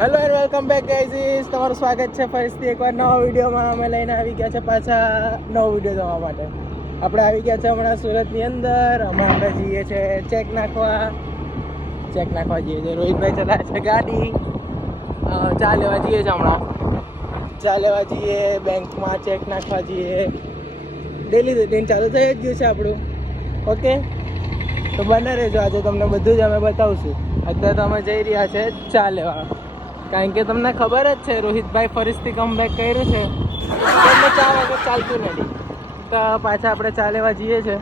Hello and welcome back guys, તમારું સ્વાગત છે ફરીથી એકવાર નવા વિડીયોમાં. અમે લઈને આવી ગયા છે પાછા નવો વિડીયો જોવા માટે. આપણે આવી ગયા છે હમણાં સુરતની અંદર. આપણે જઈએ છીએ ચેક નાખવા જઈએ છીએ. રોહિતભાઈ ચલાવે છે ગાડી. ચા લેવા જઈએ છીએ હમણાં. ચા લેવા જઈએ, બેંકમાં ચેક નાખવા જઈએ. ડેલી રૂટીન ચાલુ થઈ જ ગયું છે આપણું. ઓકે, તો બને રહેજો, આજે તમને બધું જ અમે બતાવશું. અત્યારે તો અમે જઈ રહ્યા છે ચા લેવા, કારણ કે તમને ખબર જ છે રોહિતભાઈ ફરીથી કમબેક કર્યું છે. એટલે ચા વગર ચાલતું નથી. તો પાછા આપણે ચા લેવા જઈએ છીએ.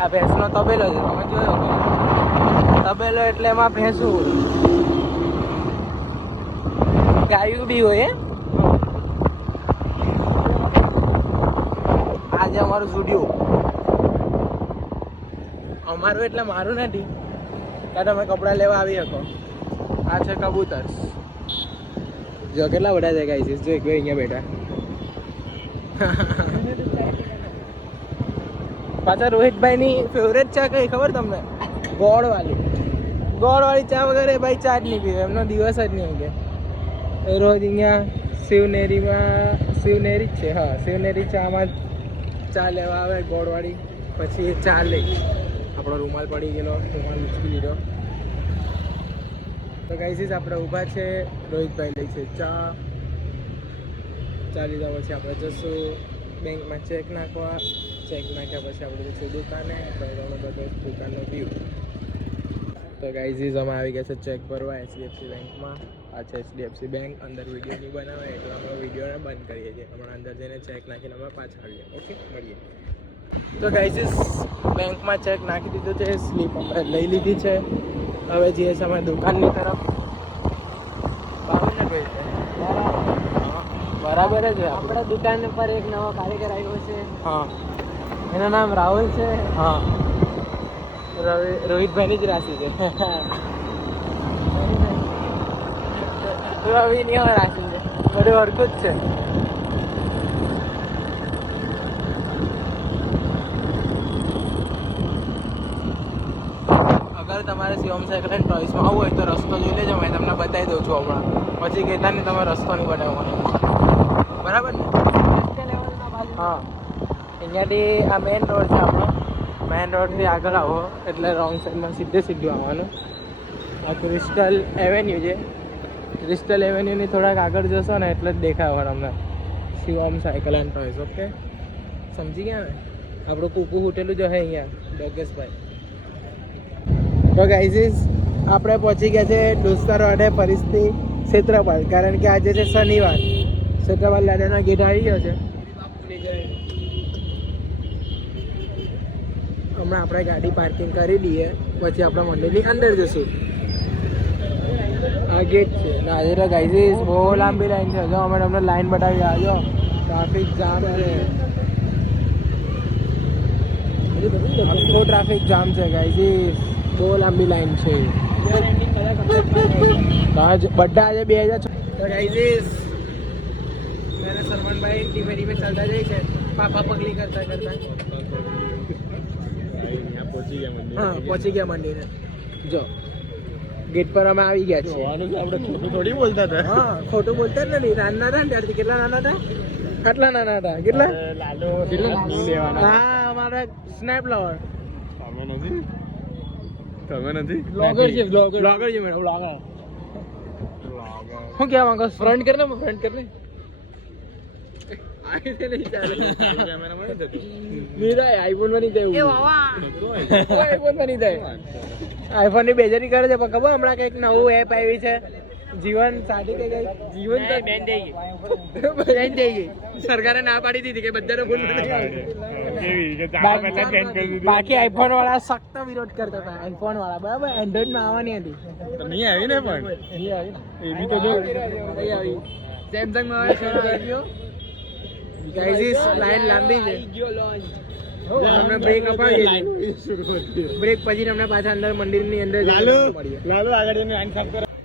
આ ભેંસનો તબેલો છે, તમે જોયો કે તબેલો એટલે એમાં ભેંસું ગાયું બી હોય. આજે અમારું સ્ટુડિયો, અમારું એટલે મારું નથી, કારણ તમે કપડાં લેવા આવી શકો. આ છે કબૂતર. જો કેટલા બધા છે ગાઈસ, જો એક ભાઈ અહીંયા બેઠા. પાછા રોહિતભાઈની ફેવરેટ ચા કઈ ખબર તમને? ગોળવાળી ચા વગર એ ભાઈ ચા જ નહીં પીવે, એમનો દિવસ જ નહીં કે રોજ અહીંયા શિવનેરી જ છે. હા, શિવનેરી ચામાં ચા લેવા આવે ગોળવાળી. પછી એ ચા લઈ, આપણો રૂમાલ પડી ગયેલો, રૂમાલ ઉચકી લીધો. તો ગાઈઝ આપણે ઊભા છે, રોહિતભાઈ લઈ છે ચા લીધા. પછી આપણે જશું બેંકમાં ચેક નાખવા. ચેક નાખ્યા પછી આપણે જશું દુકાને, તમે બધો દુકાનનો વ્યૂ. તો ગાઈઝ અમે આવી ગયા છે ચેક ભરવા HDFC બેંકમાં. આ છે HDFC બેંક. અંદર વિડીયો નહીં બનાવે એટલે અમે વિડીયોને બંધ કરીએ છીએ. હમણાં અંદર જઈને ચેક નાખીને અમે પાછા આવીએ. ઓકે, મળીએ. તો ગાઈઝ બેંકમાં ચેક નાખી દીધું છે, સ્લીપ અમે લઈ લીધી છે. હવે જઈએ છીએ અમે દુકાનની તરફ. બરાબર જ. આપણા દુકાન પર એક નવો કારીગર આવ્યો છે. હા, એનું નામ રાહુલ છે. હા, રોહિતભાઈની જ રાશિ છે. રવિની રાશિ છે, બધું હરકું જ છે. અગર તમારે શિવમ સાયકલ એન્ડ ટોયસમાં આવવું હોય તો રસ્તો જોઈ લેજો, મેં તમને બતાવી દઉં છું હમણાં. પછી કહેતા નહીં તમે રસ્તો નહીં બતાવવાનો, બરાબર ને? હા, અહીંયાથી આ મેઇન રોડ છે આપણો. મેઇન રોડથી આગળ આવો એટલે રોંગ સાઈડમાં સીધું આવવાનું. આ ક્રિસ્ટલ એવેન્યુ છે. ક્રિસ્ટલ એવેન્યુની થોડાક આગળ જશો ને એટલે જ દેખાય તમને Shivam cycle and toys. Okay, સમજી ગયા ને? આપણું કુકુ હોટેલું જો છે અહીંયા, ડોગેશભાઈ. તો ગાઈઝ આપણે પહોંચી ગયા છે દોસ્તાર વાડે ફરીથી ક્ષેત્રપાલ, કારણ કે આજે છે શનિવાર. ક્ષેત્રપાલ દાદાના ગેટ આવી ગયો છે. હમણાં આપણે ગાડી પાર્કિંગ કરી દઈએ, પછી આપણે મંદિરની અંદર જશું. આ ગેટ છે. આજે તો ગાઈઝ બહુ લાંબી લાઈન છે. જો અમે તમને લાઈન બતાવી. આવજો, ટ્રાફિક જામ છે, આખો ટ્રાફિક જામ છે ગાઈઝ. બહુ લાંબી લાઈન છે. બધા આજે 2000. તો ગાઈઝ મેરે સરવણભાઈ ધીમે ધીમે ચાલતા જાય છે, પાપા પગલી કરતા હા પહોંચી ગયા મંદિરે. જો ગેટ પર અમે આવી ગયા છીએ. આપણે ખોટું થોડી બોલતા હતા. હા, ખોટું બોલતા જ નથી. નાના હતા ને ત્યારથી. કેટલા નાના હતા? આટલા નાના હતા. કેટલા? હા, અમારા સ્નેપ લવર. તમે નથી બ્લોગર છે. બ્લોગર છે મેડમ. બ્લોગર શું કહેવા માંગો? ફ્રન્ટ કરને આઈફોન માં નહીં થાય. આઈફોન માં નહીં થાય. આઈફોન ની બેજારી કરે છે. પણ ખબર હમણાં કઈક નવું એપ આવી છે, જીવન સાથી કઈ જીવન બેન થઈ ગઈ. સરકારે ના પાડી દીધી કે બધાને ફોન બાકી આઈફોન વાળા સખ્ત વિરોધ કરતા હતા. આઈફોન વાળા બરાબર એન્ડ્રોઈડ માં આવવાની હતી, નહીં આવી ને. પણ નહીં આવી ને, એવી તો જો સેમસંગ માં આવે. ગાઈઝ લાઈન લાંબી છે. અમને બ્રેક અપાવી, બ્રેક પછી અમને પાછા અંદર મંદિરની અંદર.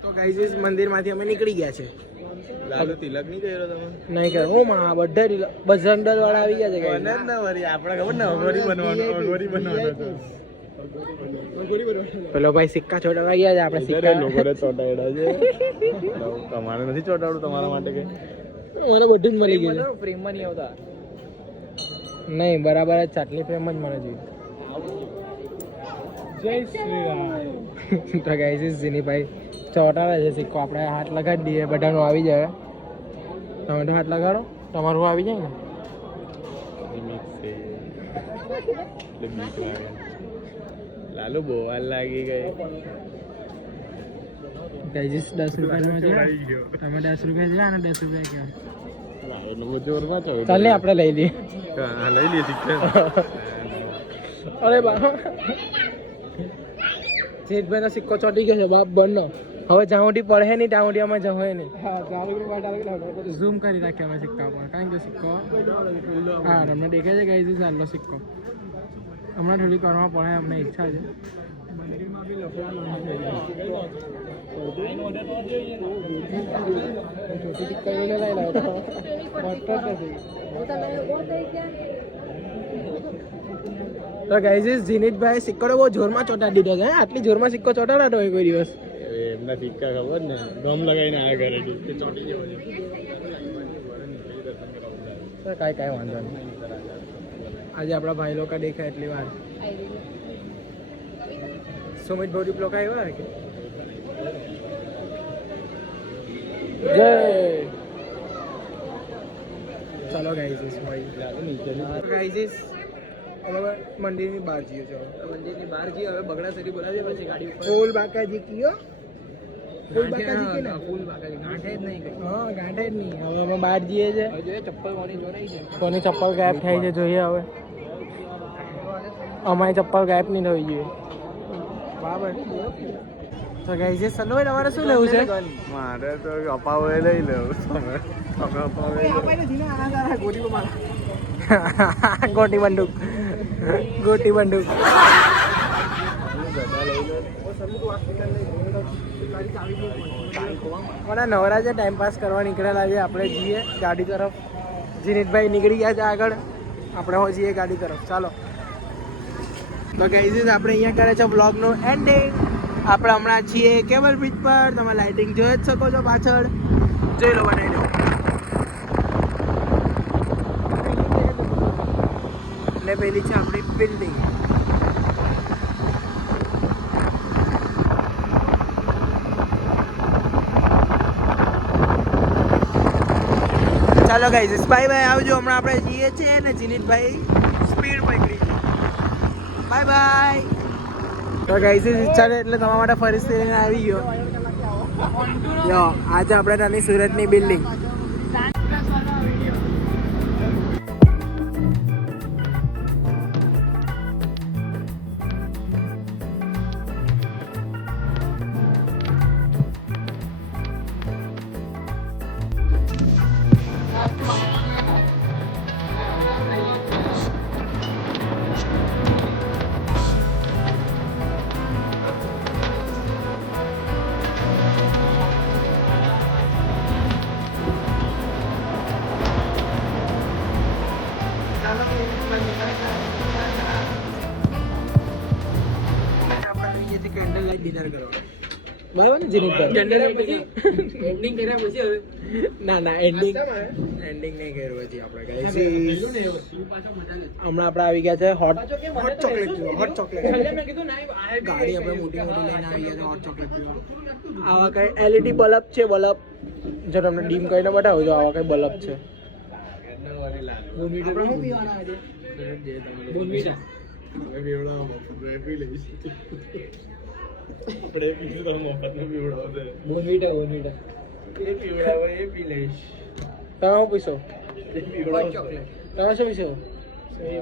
તો ગાઈઝ મંદિરમાંથી અમે નીકળી ગયા છે. લાલુ તિલક નહીં કર્યો તમે? નહીં કરે ઓ માં બધા બજરંગ દળ વાળા આવી ગયા છે guys. મને જ ના વળી, આપણે ખબર ને અઘોરી બનવાનો હતો. પેલો ભાઈ સિક્કા ચોટાડવા ગયા છે આપણે સિક્કા લોકોને ચોટાડ્યા છે. તમારે નથી ચોટાડવું તમારા માટે કે? મને બધું જ મળી ગયું પ્રેમમાં નહીં આવતા. નહીં બરાબર જ ચાટલી પ્રેમ જ મને જોઈએ. જય શ્રી રામ. તો ગાઈસ જીનીભાઈ ચોટાડે છે સિક્કો, આપણે હાથ લગાડી દઈએ, બધાનું આવી જાય. તમે તો હાથ લગાડો, તમારું આવી જાય ને. લાલુ બહુ વાર લાગી ગઈ. ગાઈસ 10 રૂપિયાનો છે, તમે 10 રૂપિયા છે અને 10 રૂપિયા કેમ? ચાલ ને આપણે લઈ લઈએ. લઈ લઈએ સિક્કા. અરે બા જીતભાઈનો સિક્કો ચોટી ગયો છે બાપ બનનો. હવે જાઉંડી પડે નહીં ત્યાં અમે જવું નહીં. ઝૂમ કરી રાખીએ અમે સિક્કા પર, કારણ કે સિક્કો હા તમને દેખાય છે ગાઈસ ચાલનો સિક્કો. હમણાં થોડી કરવા પડે અમને ઈચ્છા છે. તો ગાઈસ જીનીતભાઈ સિક્કો બહુ જોરમાં ચોટાડી દીધો છે. આટલી જોરમાં સિક્કો ચોટાડો હોય કોઈ દિવસ? એમના સિક્કા ખબર ને દમ લગાવીને આ કરે છે ચોટી જવો છે. કાંઈ વાંધો નહીં. આજે આપણા ભાઈ લોકો દેખાય એટલી વાર. સુમિત ભૌરીપ લોકો આવ્યા કે જય. ચાલો ગાઈસ ગાઈસ હવે મંદિરની બહાર જઈએ. ચાલો મંદિરની બહાર જઈએ. હવે બગડા સુધી બોલાવીએ પછી ગાડી ફૂલ બાકાજી કયો ફૂલ બાકાજી કે ના ફૂલ બાકાજી ગાંઠે જ નહીં કઈ. હા ગાંઠે જ નહીં. હવે અમે બહાર જઈએ છે. જોઈએ ચપ્પલ કોની ચોરાઈ છે, કોની ચપ્પલ ગાયબ થાય છે જોઈએ. હવે અમારી ચપ્પલ ગાયબ નહીં થવી જોઈએ. બરાબર. તો ગાઈસ ચલો તમારે શું લેવું છે? મારે તો અપાવે લઈ લેવું. તમે અપાવે ગોટી બંદૂક ગોટી બંદૂક. મને નવરાજે ટાઈમ પાસ કરવા નીકળેલા છે. આપણે જઈએ ગાડી તરફ. જીનીતભાઈ નીકળી ગયા છે આગળ, આપણે હો જઈએ ગાડી તરફ. ચાલો તો ગાઈઝ આપણે અહીંયા કરે છે વ્લોગનું એન્ડિંગ. આપણે હમણાં છીએ કેબલ બ્રિજ પર. તમે લાઇટિંગ જોઈ જ શકો છો પાછળ, જોઈ લો બનાવી લો. ને પેલી છે આપણી બિલ્ડિંગ. ચાલો ગાઈઝ બાય બાય, આવજો. હમણાં આપણે જઈએ છીએ ને જીનીતભાઈ સ્પીડ પકડી છે. Bye bye. તો ગાઈઝ ઈચ્છા છે એટલે તમારા માટે ફરીથી લઈને આવી ગયો. યો આજે આપણે નાની સુરતની બિલ્ડિંગ. કેન્ડલ લાઈટ ડિનર કરવા બરાબર ને જીનીતભાઈ? કેન્ડલ લાઈટ પછી એન્ડિંગ કર્યા પછી હવે ના ના એન્ડિંગ નહીં કર્યું હજી આપણે ગાઈસ. હમણાં આપણે આવી ગયા છે હોટ ચોકલેટ પીવા. હોટ ચોકલેટ ગાડી આપણે મોટી મોટી લઈને આવી ગયા છે હોટ ચોકલેટ પીવા. આવા કઈ એલઈડી બલ્બ છે. બલ્બ જો તમને ડીમ કરીને બતાવું જો આવા કઈ બલ્બ છે. આપણે શું પીવાના આજે? બોનવીટા. બોનવીટા તમે શું પીશો? તમે શું પીશો?